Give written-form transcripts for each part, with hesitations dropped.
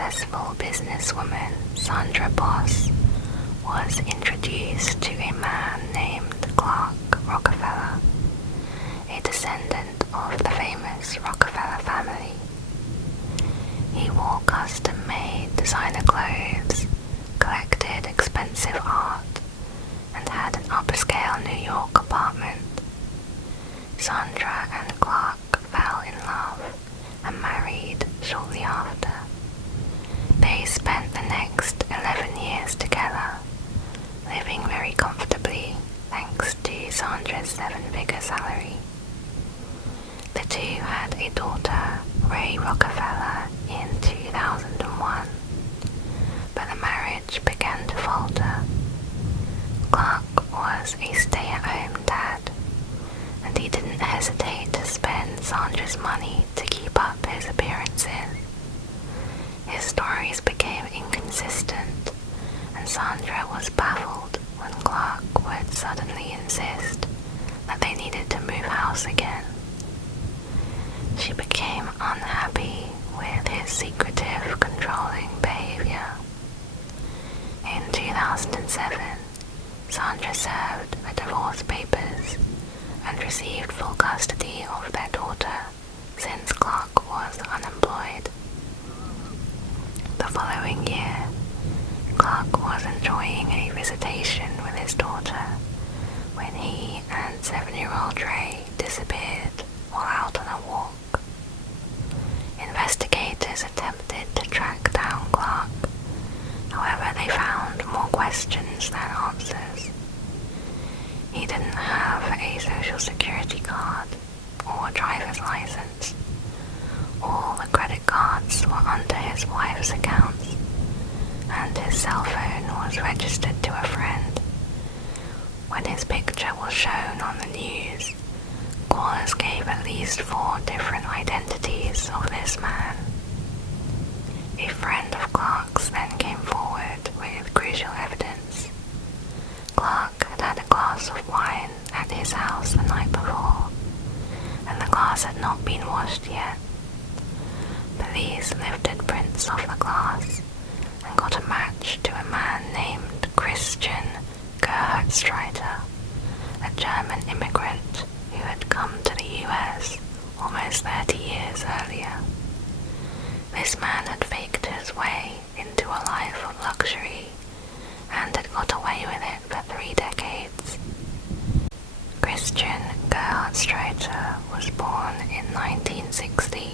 successful businesswoman Sandra was introduced to a man named Clark Rockefeller, a descendant of the famous Rockefeller family. He wore custom-made designer clothes, collected expensive art, and had an upscale New York apartment. Sandra and Clark fell in love and married shortly after. They spent the next 11 years together, living very comfortably thanks to Sandra's 7-figure salary. The two had a daughter, Ray Rockefeller, in 2001, but the marriage began to falter. Clark was a stay-at-home dad, and he didn't hesitate to spend Sandra's money to keep up his appearances. His stories became inconsistent, and Sandra was baffled when Clark would suddenly insist that they needed to move house again. She became unhappy with his secretive, controlling behavior. In 2007, Sandra served the divorce papers and received full custody of their daughter since Clark was unemployed. The following year, Clark was enjoying a visitation with his daughter when he and 7-year-old Ray disappeared while out on a walk. Investigators attempted to track down Clark. However, they found more questions than answers. He didn't have a social security card or driver's license. All the credit cards were under his wife's accounts, and his cell phone was registered to a friend. When his picture was shown on the news, callers gave at least 4 different identities of this man. A friend of Clark's then came forward with crucial evidence. Clark had had a glass of wine at his house the night before, and the glass had not been washed yet. Police lifted prints off the glass and got a match to a man named Christian Gerhartstreiter, a German immigrant who had come to the US almost 30 years earlier. This man had faked his way into a life of luxury and had got away with it for 3 decades. Christian Gerhartstreiter was born in 1960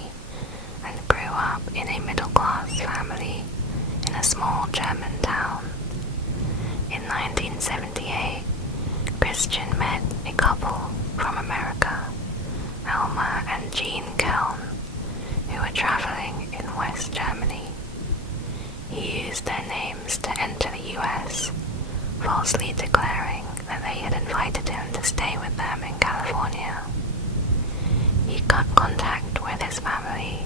and grew up in a middle-class family in a small German town. In 1978, Christian met a couple from America, Alma and Jean Keln, who were traveling in West Germany. He used their names to enter the US, falsely declaring that they had invited him to stay with them in California. He cut contact with his family,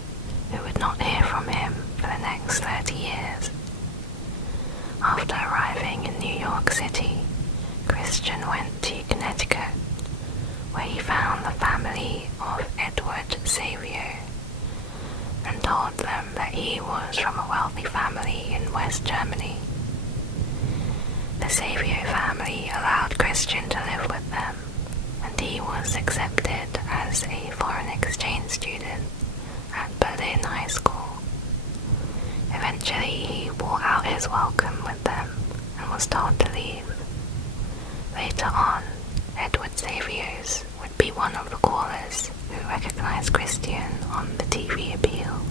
who would not hear from him for the next 30 years. After arriving in New York City, Christian went to Connecticut, where he found the family of Edward Savio, and told them that he was from a wealthy family in West Germany. The Savio family allowed Christian to live with them, and he was accepted as a foreign exchange student at Berlin High School. Eventually, he wore out his welcome with them and was told to leave. Later on, Edward Savios would be one of the callers who recognized Christian on the TV appeal.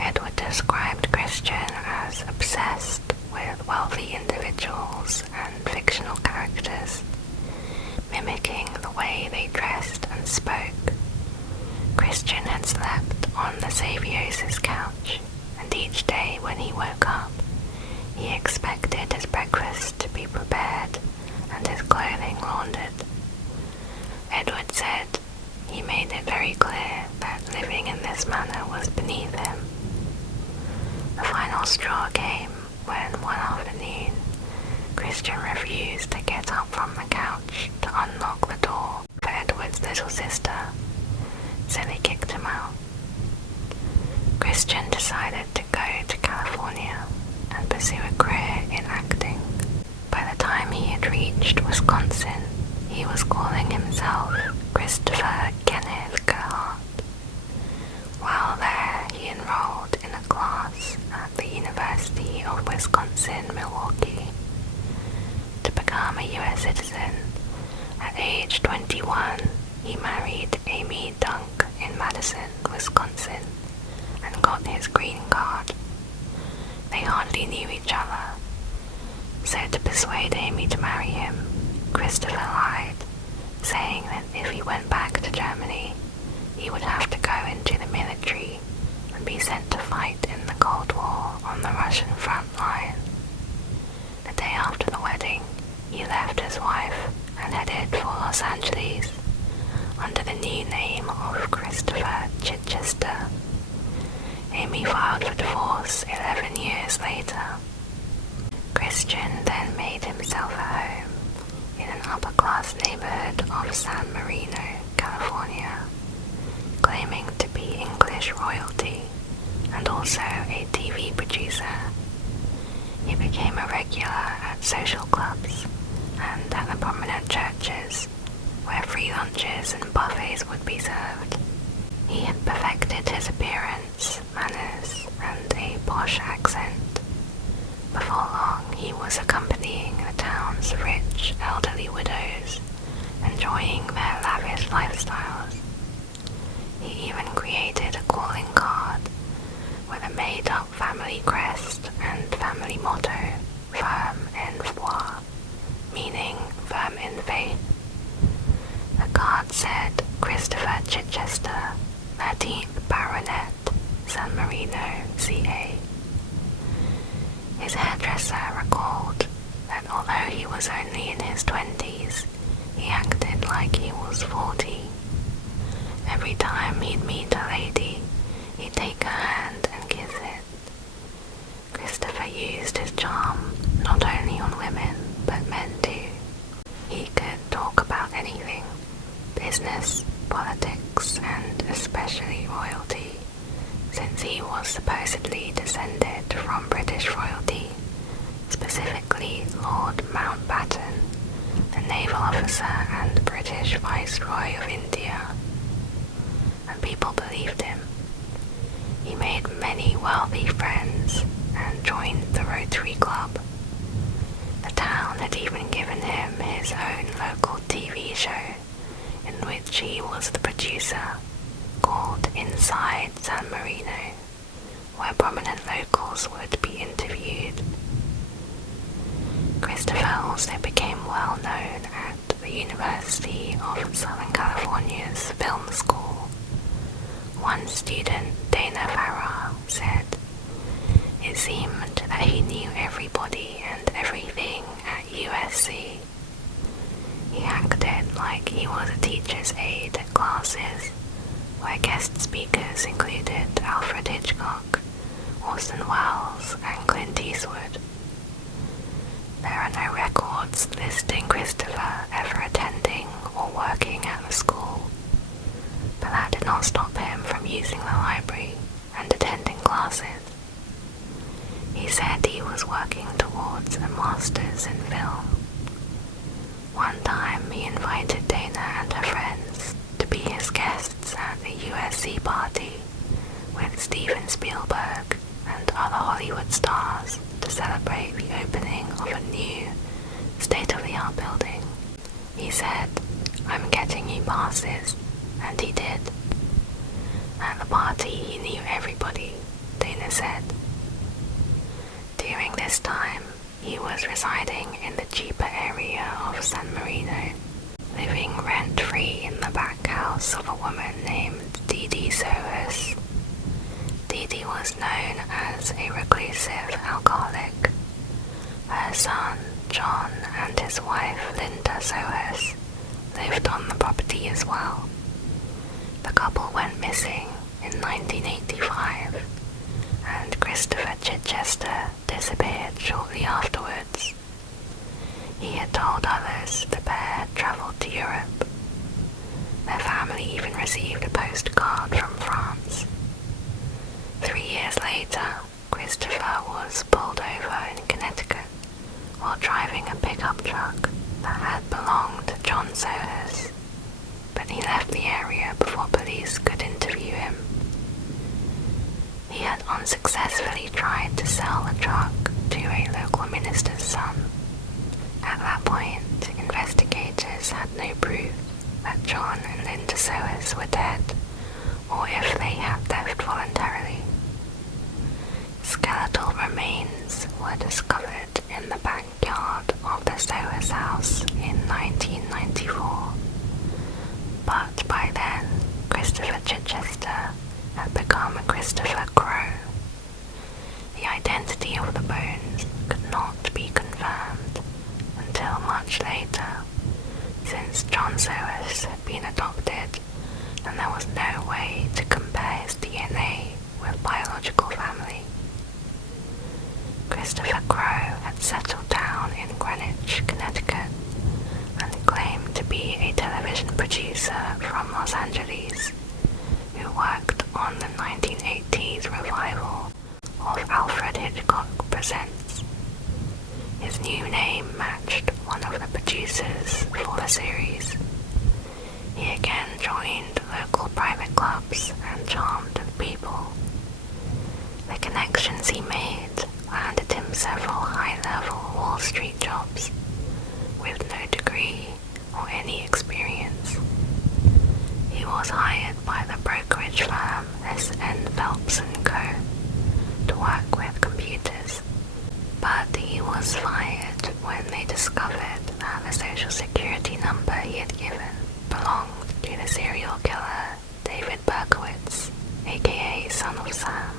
Edward described Christian as obsessed with wealthy individuals and fictional characters, mimicking the way they dressed and spoke. Christian had slept on the Savios' couch, and each day when he woke up, he expected his breakfast to be prepared and his clothing laundered. Edward said he made it very clear that living in this manner was beneath him. The final straw came when one afternoon, Christian refused to get up from the couch to unlock the door for Edward's little sister, so they kicked him out. Christian decided to go to California age 21, he married Amy Dunk in Madison, Wisconsin, and got his green card. They hardly knew each other, so to persuade Amy to marry him, Christopher lied, saying that if he went back to Germany, he would have to go into the military and be sent to fight in the Cold War on the Russian front line. The day after the wedding, he left his wife and headed for Los Angeles under the new name of Christopher Chichester. Amy filed for divorce 11 years later. Christian then made himself at home in an upper-class neighborhood of San Marino, California, claiming to be English royalty and also a TV producer. He became a regular at social clubs and at the prominent churches where free lunches and buffets would be served. He had perfected his appearance, manners, and a posh accent. Before long, he was accompanying the town's rich, elderly widows, enjoying their lavish lifestyles. He even created a calling card with a made-up family crest and family motto, Firm en foi, meaning firm in faith. The card said Christopher Chichester, 13th Baronet, San Marino, CA. His hairdresser recalled that although he was only in his 20s, he acted like he was 40. Every time he'd meet a lady, he'd take her hand and kiss it. Christopher used his charm not only on women, but men too. He could talk about anything: business, politics, and especially royalty, since he was supposedly descended from British royalty, specifically Lord Mountbatten, the naval officer and British Viceroy of India. And people believed him. He made many wealthy friends and joined the Rotary Club. The town had even given him his own local TV show, in which he was the producer, called Inside San Marino, where prominent locals would be interviewed. Christopher also became well known at the University of Southern California's film school. One student, Dana Farrar, said, "It seemed that he knew everybody and everything at USC. He acted like he was a teacher's aide at classes, where guest speakers included Alfred Hitchcock, Orson Welles, and Clint Eastwood. There are no records listing Christopher ever attending or working at the school, but that did not stop him from using the library and attending classes. He said he was working towards a master's in film. One time he invited Dana and her friends to be his guests at the USC party with Steven Spielberg and other Hollywood stars to celebrate the opening of a new, state-of-the-art building. He said, 'I'm getting you passes,' and he did. At the party he knew everybody, Dana said. During this time, he was residing in the cheaper area of San Marino, living rent-free in the back house of a woman named Dee Sowers. Dee was known as a reclusive alcoholic. Her son, John, and his wife, Linda Sowers, lived on the property as well. The couple went missing in 1985, and Christopher Chichester disappeared shortly afterwards. He had told others the pair had travelled to Europe. Their family even received a postcard from France. 3 years later, Christopher was pulled over in Connecticut while driving a pickup truck that had belonged to John Sowers, but he left the area before police could interview him. He had unsuccessfully tried to sell the truck to a local minister's son. At that point, investigators Authorities had no proof that John and Linda Sowers were dead, or if they had left voluntarily. Skeletal remains were discovered in the backyard of the Sowers house in 1994, but by then Christopher Chichester had become Christopher Crowe. The identity of the bones could not be confirmed until much later, since John Sowers had been adopted and there was no way to compare his DNA with biological family. Christopher Crowe had settled down in Greenwich, Connecticut, and claimed to be a television producer from Los Angeles who worked on the 1980s revival of Alfred Hitchcock Presents. His new name matched one of the producers for the series. He again joined local private clubs and charmed the people. The connections he made landed him several high-level Wall Street jobs with no degree or any experience. He was hired by the brokerage firm S.N. Phelps & Co. to work with computers, but he was fired when they discovered that the social security number he had given belonged to the serial killer David Berkowitz, aka Son of Sam.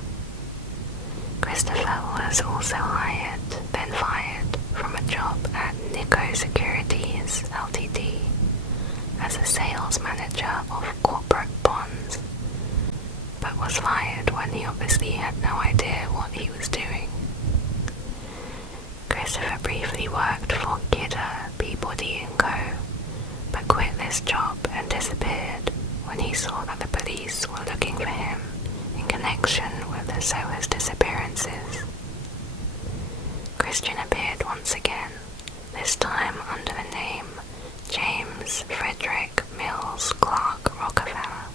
Christopher was also hired, then fired, from a job at Nico Securities Ltd. as a sales manager of corporate bonds, but was fired when he obviously had no idea what he was doing. Christopher briefly worked for Kidder, Peabody & Co., but quit this job and disappeared when he saw that the police were looking for him in connection with the Sowers disappearances. Christian appeared once again, this time under the name James Frederick Mills Clark Rockefeller.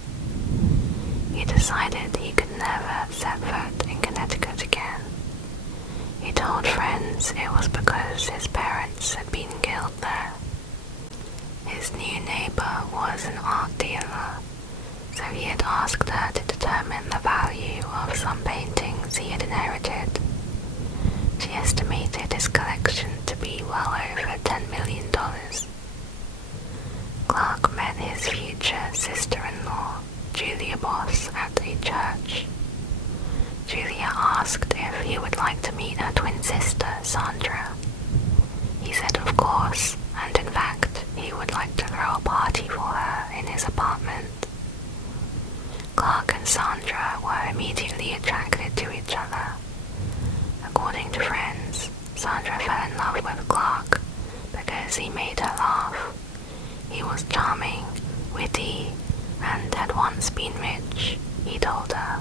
He decided he could never set foot in Connecticut again. He told friends it was because his parents had been killed there. His new neighbor was an art dealer, so he had asked her to determine the value of some paintings he had inherited. She estimated his collection to be well over $10 million. Clark met his future sister-in-law, Julia Boss, at a church. Julia asked if he would like to meet her twin sister, Sandra. He said of course, and in fact, he would like to throw a party for her in his apartment. Clark and Sandra were immediately attracted to each other. According to friends, Sandra fell in love with Clark because he made her laugh. He was charming, witty, and had once been rich, he told her,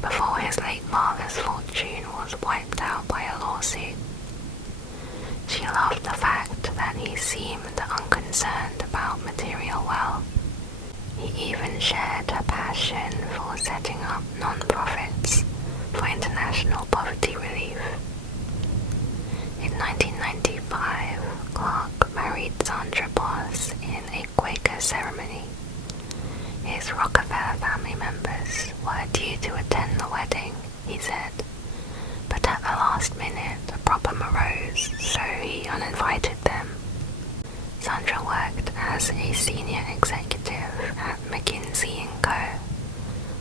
before his late father's fortune was wiped out by a lawsuit. She loved the fact that he seemed unconcerned about material wealth. He even shared her passion for setting up non-profits for international poverty relief. In 1995, Clark married Sandra Boss in a Quaker ceremony. His Rockefeller family members were due to attend the wedding, he said, but at the last minute a problem arose, so he uninvited them. Sandra worked as a senior executive at McKinsey & Co.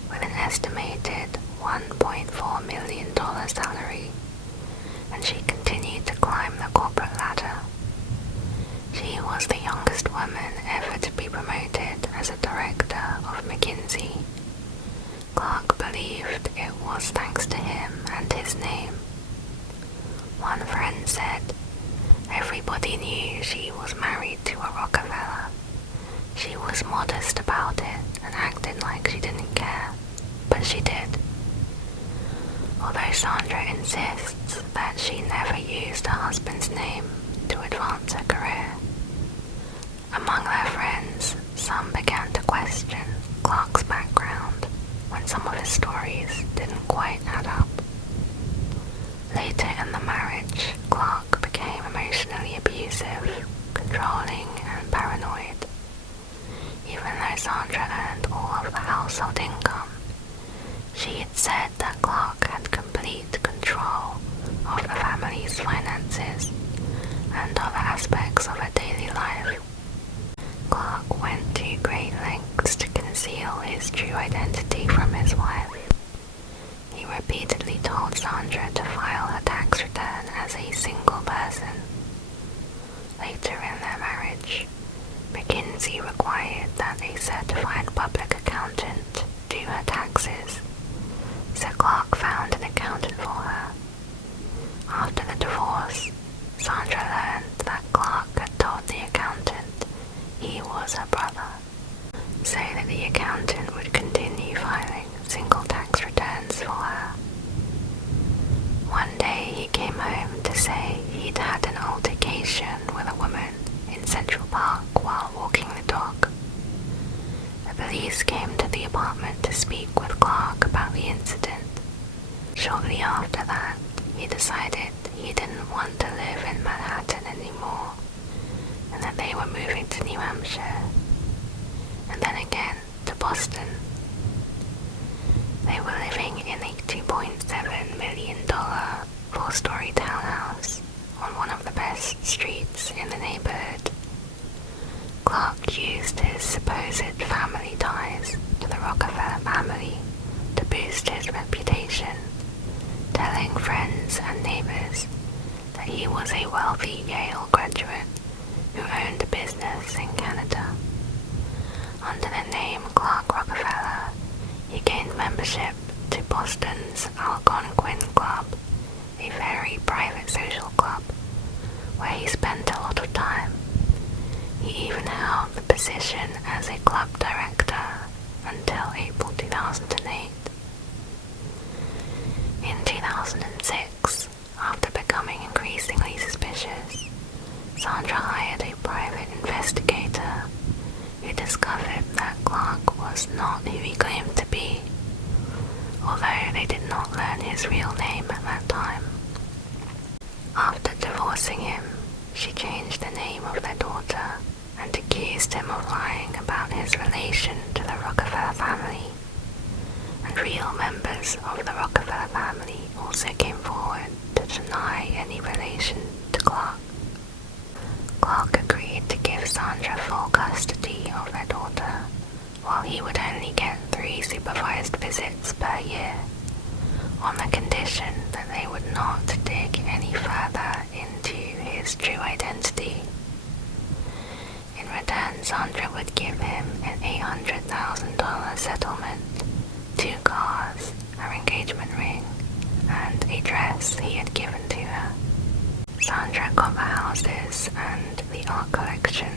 with an estimated $1.4 million salary, and she continued to climb the corporate ladder. She was the youngest woman ever to be promoted as a director of McKinsey. Clark believed it was thanks to him and his name. One friend said, everybody knew she was married to a Rockefeller. She was modest about it and acted like she didn't care, but she did. Although Sandra insists that she never used her husband's name to advance her career. Among their friends, some began to question Clark's background when some of his stories didn't quite add up. Later in the marriage, Clark became emotionally abusive, controlling and paranoid. Sandra earned all of the household income. She had said that Clark had complete control of the family's finances and other aspects of her daily life. Clark went to great lengths to conceal his true identity from his wife. He repeatedly told Sandra to file her tax return as a single person. Later in their marriage, McKinsey required that a certified public accountant do her taxes, so Clark found an accountant for her. After the divorce, Sandra learned that Clark had told the accountant he was her brother, so that the accountant would continue filing single tax returns for her. One day he came home to say he'd had an altercation with a woman in Central Park while walking the dog. The police came to the apartment to speak with Clark about the incident. Shortly after that, he decided he didn't want to live in Manhattan anymore, and that they were moving to New Hampshire, and then again to Boston. They were living in a $2.7 million four-story townhouse on one of the best streets in the neighborhood. Clark used his supposed family ties to the Rockefeller family to boost his reputation, telling friends and neighbors that he was a wealthy Yale graduate who owned a business in Canada. Under the name Clark Rockefeller, he gained membership to Boston's Algonquin Club, a very private social club, where he spent a lot of time. He even held the position as a club director until April 2008. In 2006, after becoming increasingly suspicious, Sandra hired a private investigator who discovered that Clark was not who he claimed to be, although they did not learn his real name at that time. After divorcing him, she changed the name of their daughter and accused him of lying about his relation to the Rockefeller family, and real members of the Rockefeller family also came forward to deny any relation to Clark. Clark agreed to give Sandra full custody of their daughter, while he would only get 3 supervised visits per year, on the condition that they would not dig any further into his true identity. In return, Sandra would give him an $800,000 settlement, 2 cars, her engagement ring, and a dress he had given to her. Sandra got the houses and the art collection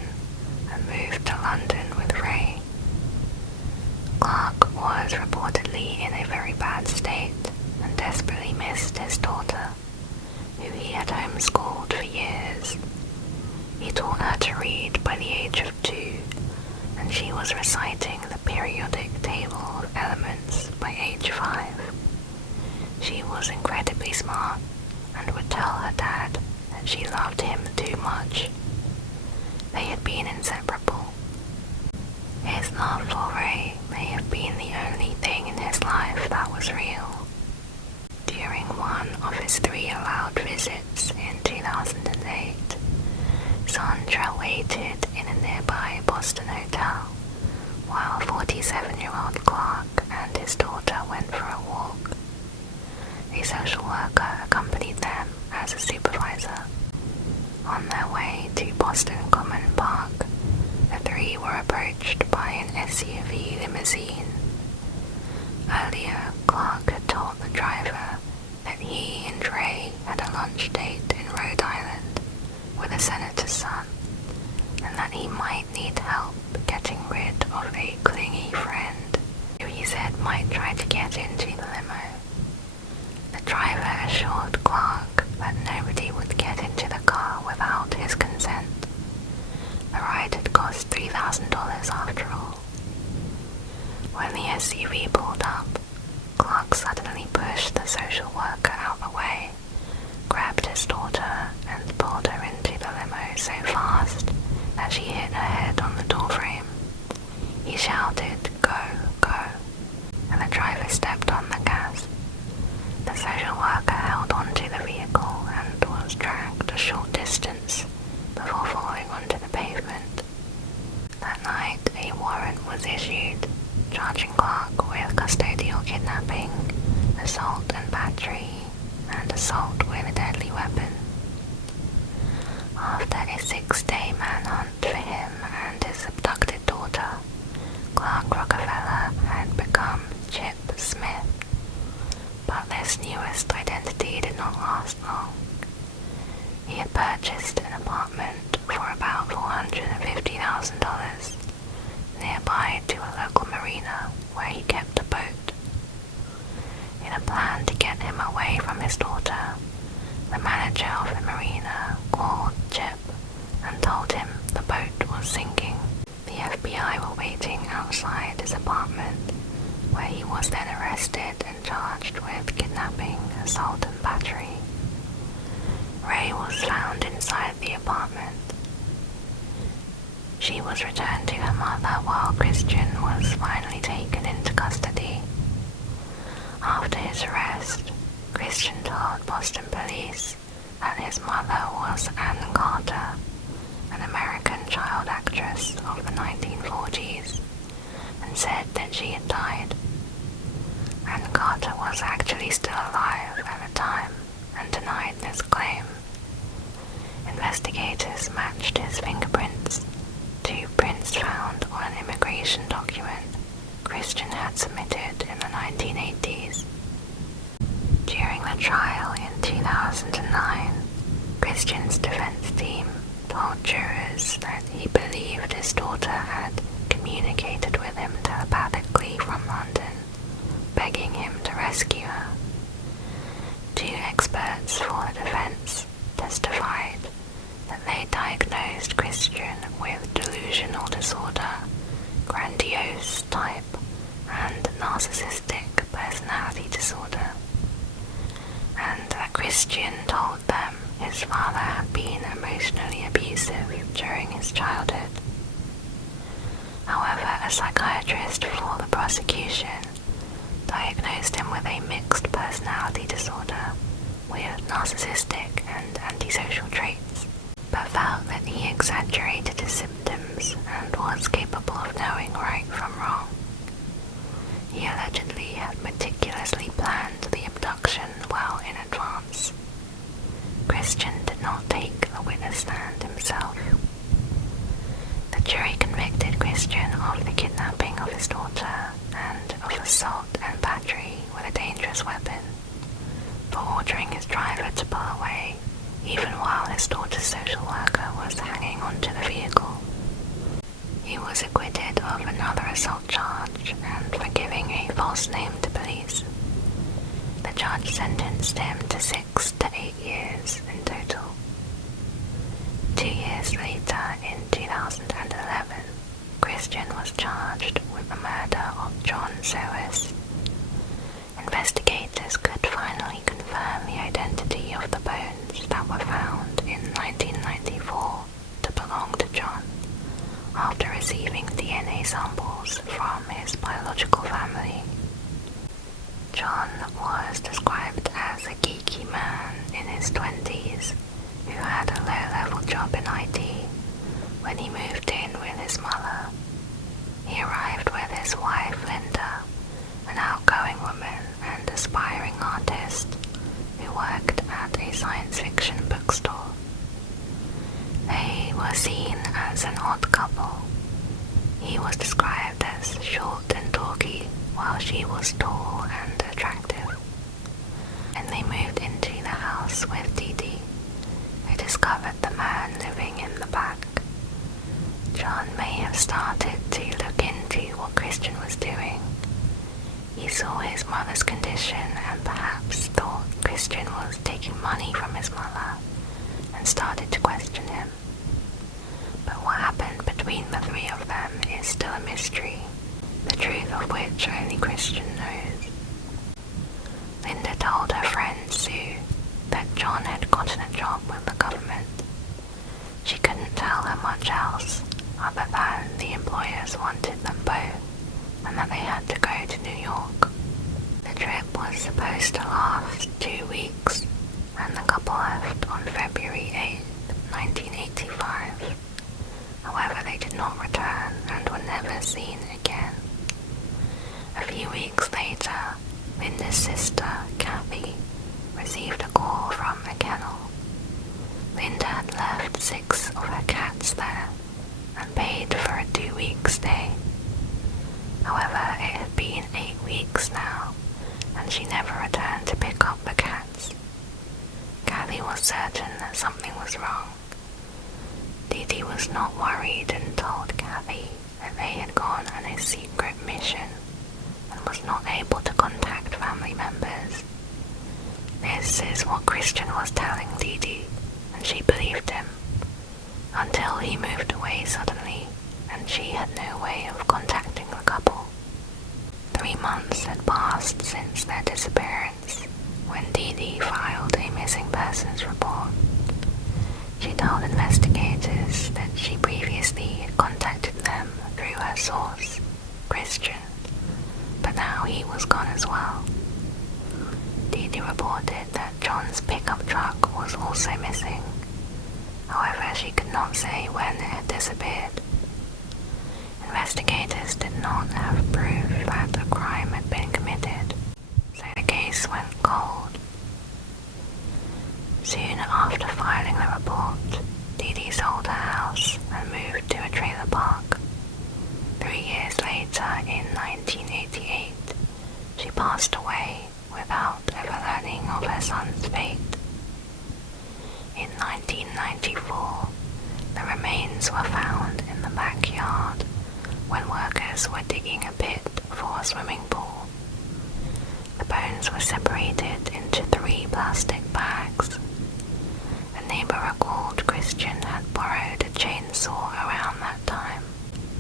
and moved to London with Ray. Clark was reportedly in a very bad state and desperately missed his daughter, who he had homeschooled for years. He taught her to read by the age of 2, and she was reciting the periodic table of elements by age 5. She was incredibly smart and would tell her dad that she loved him too much. They had been inseparable. His love for Ray may have been the only thing in his life that was real. During one of his 3 allowed visits in 2008, Sandra waited in a nearby Boston hotel while 47-year-old Clark and his daughter went for a walk. A social worker accompanied them as a supervisor. On their way to Boston Common Park, the 3 were approached by an SUV limousine. Earlier, Clark had told the driver that he and Ray had a lunch date in Rhode Island with a senator's son, and that he might need help getting rid of a clingy friend who he said might try to get into the limo. The driver assured Clark that nobody would get into the car without his consent. The ride had cost $3,000 after all. When the SUV pulled up, Clark suddenly pushed the social worker out the way, grabbed his daughter, and pulled her into the limo so fast that she hit her head on the doorframe. He shouted They stepped on the gas. The social worker held onto the vehicle and was dragged a short distance before falling onto the pavement. That night, a warrant was issued, charging Clark with custodial kidnapping, assault and battery, and assault with a deadly weapon. After a 6-day manhunt for him and his abducted daughter, Clark Rockefeller had become Chip Smith. But this newest identity did not last long. He had purchased an apartment for about $450,000 nearby to a local marina where he kept a boat. In a plan to get him away from his daughter, the manager of the marina called Chip and told him the boat was sinking. The FBI were waiting outside his apartment, where he was then arrested and charged with kidnapping, assault and battery. Ray was found inside the apartment. She was returned to her mother while Christian was finally taken into custody. After his arrest, Christian told Boston police that his mother was Ann Carter, an American child actress of the 1940s, and said that she had died. Ann Carter was actually still alive at the time and denied this claim. Investigators matched his fingerprints to prints found on an immigration document Christian had submitted in the 1980s. During the trial in 2009, Christian's defense team told jurors that he believed his daughter had communicated with him telepathically from London, begging him to rescue her. 2 experts for the defense testified that they diagnosed Christian with delusional disorder, grandiose type, and narcissistic personality disorder, and that Christian told them his father had been emotionally abusive during his childhood. However, a psychiatrist for the prosecution diagnosed him with a mixed personality disorder with narcissistic and antisocial traits, but felt that he exaggerated his symptoms and was capable of knowing right from wrong. He allegedly had meticulously planned the abduction well in advance. Christian did not take the witness stand himself. The jury convicted Christian of the kidnapping of his daughter and of assault and battery with a dangerous weapon, for ordering his driver to pull away even while his daughter's social worker was hanging onto the vehicle. He was acquitted of another assault charge and for giving a false name to police. The judge sentenced him to 6 to 8 years in total. 2 years later, in 2011, Christian was charged with the murder of John Sowers. Investigators could finally confirm the identity of the bones that were found in 1994 to belong to John, after receiving DNA samples from his biological family. John was described as a geeky man in his 20s who had a low-level job in IT when he moved in with his mother. He arrived with his wife Linda, an outgoing woman and aspiring artist who worked at a science fiction bookstore. They were seen as an odd couple. He was described as short and talky, while she was tall and attractive. And they moved into the house with Dee Dee. They discovered the man living in the back. John may have started to look into what Christian was doing. He saw his mother's condition and perhaps thought Christian was taking money from his mother and started to question him. But what happened between the 3 of them is still a mystery, the truth of which only Christian knows. Linda told her friend Sue that John had gotten a job with the government. She couldn't tell her much else other than the employers wanted them both and that they had to go to New York. supposed to last 2 weeks, and the couple left on February 8, 1985. However, they did not return and were never seen again. A few weeks later, Linda's sister, Kathy, received a call from a kennel. Linda had left 6 of her cats there and paid for a 2-week stay. However, it had been 8 weeks now, and she never returned to pick up the cats. Kathy was certain that something was wrong. Dee was not worried and told Kathy that they had gone on a secret mission and was not able to contact family members. This is what Christian was telling Dee, and she believed him, until he moved away suddenly and she had no way of contacting the couple. 3 months had passed since their disappearance when Dee filed a missing persons report. She told investigators that she previously had contacted them through her source, Christian, but now he was gone as well. Dee reported that John's pickup truck was also missing. However, she could not say when it had disappeared. Investigators did not have proof that a crime had been committed, so the case went cold. Soon after filing the report, Dee sold her house and moved to a trailer park. 3 years later, in 1988, she passed away without ever learning of her son's fate. In 1994, the remains were found in the backyard when workers were digging a pit for a swimming pool. The bones were separated into 3 plastic bags. A neighbor recalled Christian had borrowed a chainsaw around that time.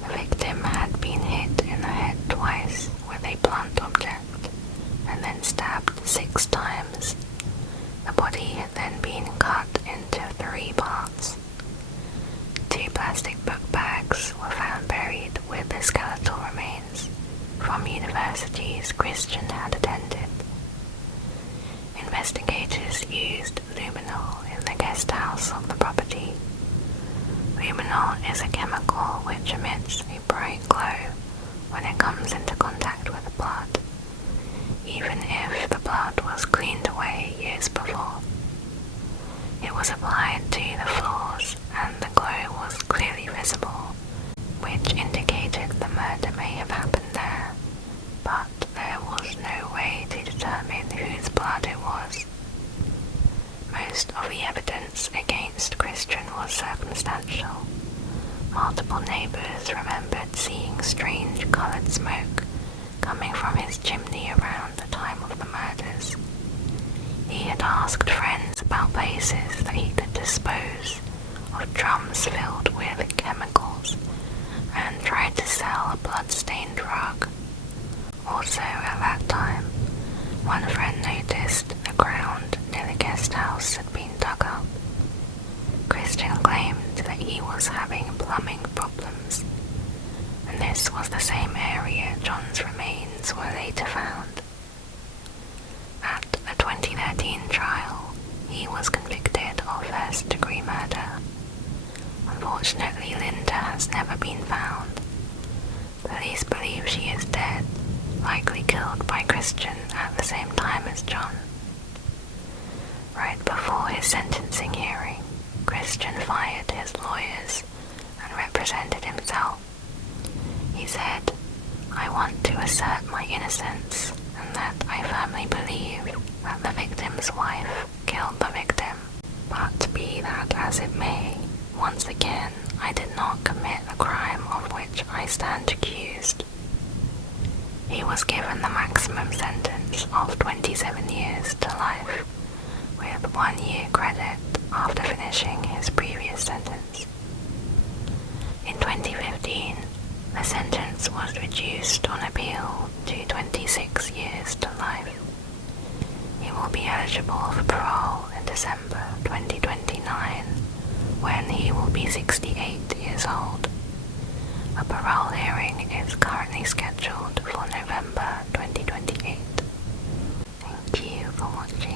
The victim had been hit in the head twice with a blunt object and then stabbed 6 times. The body had then been cut into 3 parts. 2 plastic book bags were found buried with the skeletal remains from universities Christian had attended. Investigators used luminol in the guest house of the property. Luminol is a chemical which emits a bright glow when it comes into contact with blood, even if the blood was cleaned away years before. It was applied to the floors and the glow was clearly visible, which indicated the murder may have happened there, but there was no way to determine whose blood it was. Most of the evidence against Christian was circumstantial. Multiple neighbors remembered seeing strange colored smoke coming from his chimney around the time of the murders. He had asked friends about places that he could dispose of drums filled with chemicals and tried to sell a blood-stained rug. Also at that time, one friend noticed the ground near the guest house had been dug up. Christian claimed that he was having plumbing problems, and this was the same area John's remains were later found. At the 2013 trial, he was convicted of first-degree murder. Unfortunately, Linda has never been found. Police believe she is dead, likely killed by Christian at the same time as John. Right before his sentencing hearing, Christian fired his lawyers and represented himself. He said, "I want to assert my innocence and that I firmly believe that the victim's wife killed the victim. But be that as it may, once again, I did not commit the crime of which I stand accused." He was given the maximum sentence of 27 years to life, with 1 year credit after finishing his previous sentence. In 2015, the sentence was reduced on appeal to 26 years to life. He will be eligible for parole in December 2029, when he will be 68 years old. A parole hearing is currently scheduled for November 2028. Thank you for watching.